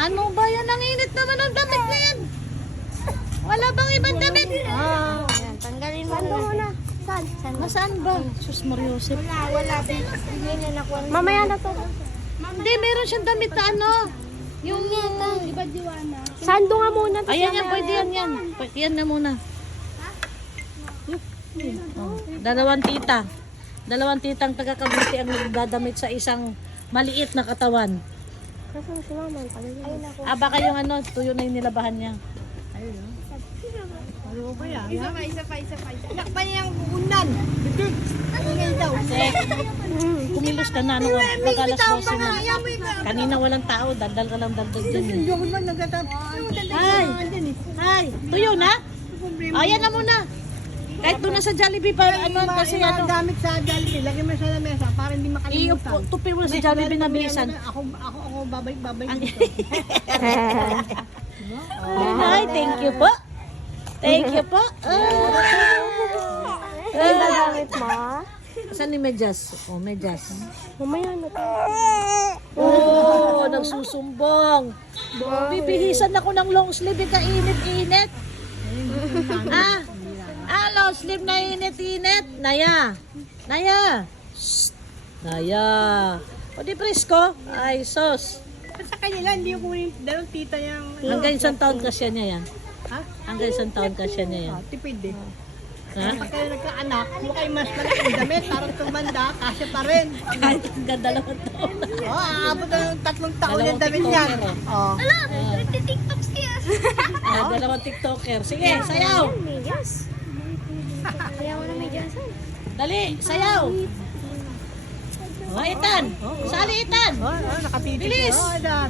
Ano ba yan? Ang init naman ang damit na yan. Wala bang ibang damit? Ayan, tanggalin mo na. Saan? Nasaan ba? Sus Mariosep. Wala. Hindi na nakuha. Mamaya na to. Hindi, meron siyang damit na ano. Yung Iba Diwana. Sando nga muna. ayan yan, pwede yan yan. Pwede yan na muna. Oh, dalawang titang tagakabuti ang nagdadamit sa isang maliit na katawan. Kasi si mama, ayun ako. Ah, baka yung ano, tuyo na yung nilabahan niya. Isa pa. Nakpan niya ang unan. Bibig. Ingay daw. Kumilos ka na, ano, mag-alas 12 na. Kanina walang tao, daldal ka lang daldal dyan. Eh. Yung man nagtatap. Hi! Tuyo na? Ayan na muna. Kahit doon na sa Jollibee pa, ano, kasi ano. Gamit sa Jollibee, lagyan mo sa lamesa para hindi makalimutan. Tupi mo sa Jollibee na bilisan. Ako babay dito. Hi, thank you po. Thank you po. Ay, gagamit mo? Saan ni Medyas? Oh, Medyas. Mamaya na to. Oh, nagsusumbong. Bibihisan ako ng long sleeve, kainit-init. Long sleeve na init-init. Naya. Shh. Naya. O di presko. Ay, sos. Sa kanila, hindi ko kunin dalawang tita niyang... Hanggang isang taon kasya niya yan. Ha? Hanggang isang taon kasya niya yan. Tipid eh. Ha? Pag kayo nagkaanak, huwag kayo mas malaking damit, parang tumanda, kasi pa rin. Kahit hanggang 2 taon. Aabot na ng 3 taon yung Dalawang damit niyan. TikToker, Oh. Nagtitiktoks kaya. Dalawang TikToker. Sige, sayaw. Medyas. Kaya mo na medyas. Dali, sayaw. Oh, Itan. Sali, Itan. Nakatitig. Bilis. Da.